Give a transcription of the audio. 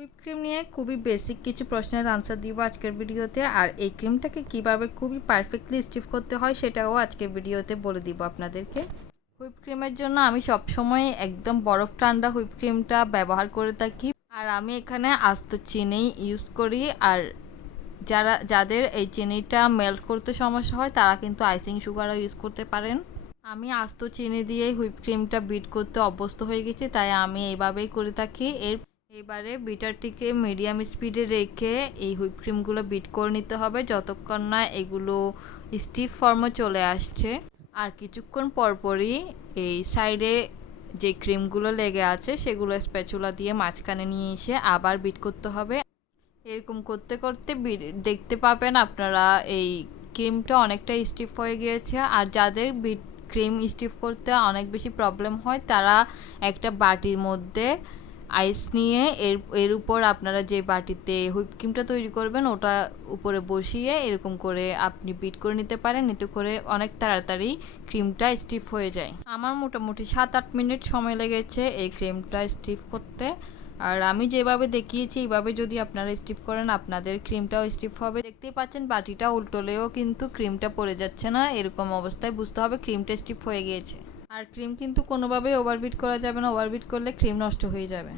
Whip cream নিয়ে খুবই basic কিছু প্রশ্নের আনসার দিব আজকের ভিডিওতে, আর এই ক্রিমটাকে কিভাবে খুবই পারফেক্টলি স্টিফ করতে হয় সেটাও আজকের ভিডিওতে বলে দিব আপনাদেরকে। হুইপ ক্রিমের জন্য আমি সবসময় একদম বরফ ঠান্ডা হুইপ ক্রিমটা ব্যবহার করে থাকি, আর আমি এখানে আস্ত চিনি ইউজ করি। আর যাদের এই চিনিটা মেল্ট করতে সমস্যা হয় তারা কিন্তু আইসিং সুগারও ইউজ করতে পারেন। আমি আস্ত চিনি দিয়ে হুইপ ক্রিমটা বিট করতে অভ্যস্ত হয়ে গেছি, তাই আমি এইভাবেই করে থাকি। এবারে বিটারটিকে মিডিয়াম স্পিডে রেখে এই হুইপ ক্রিমগুলো বিট করে নিতে হবে যতক্ষণ না এগুলো স্টিফ ফর্মে চলে আসছে। আর কিছুক্ষণ পরপরই এই সাইডে যে ক্রিমগুলো লেগে আছে সেগুলো স্প্যাচুলা দিয়ে মাঝখানে নিয়ে এসে আবার বিট করতে হবে। এরকম করতে করতে দেখতে পাবেন আপনারা এই ক্রিমটা অনেকটা স্টিফ হয়ে গিয়েছে। আর যাদের ক্রিম স্টিফ করতে অনেক বেশি প্রবলেম হয় তারা একটা বাটির মধ্যে আইস নিয়ে এর উপর আপনারা যে বাটিতে হুইপ ক্রিমটা তৈরি করবেন ওটা উপরে বসিয়ে এরকম করে আপনি বিট করে নিতে পারেন, এতে করে অনেক তাড়াতাড়ি ক্রিমটা স্টিফ হয়ে যায়। আমার মোটামুটি 7-8 মিনিট সময় লেগেছে এই ক্রিমটা স্টিফ করতে। আর আমি যেভাবে দেখিয়েছি এইভাবে যদি আপনারা স্টিফ করেন আপনাদের ক্রিমটাও স্টিফ হবে। দেখতেই পাচ্ছেন বাটিটা উল্টোলেও কিন্তু ক্রিমটা পড়ে যাচ্ছে না, এরকম অবস্থায় বুঝতে হবে ক্রিমটা স্টিফ হয়ে গিয়েছে। আর ক্রিম কিন্তু কোনোভাবেই ওভারবিট করা যাবে না, ওভারবিট করলে ক্রিম নষ্ট হয়ে যাবে।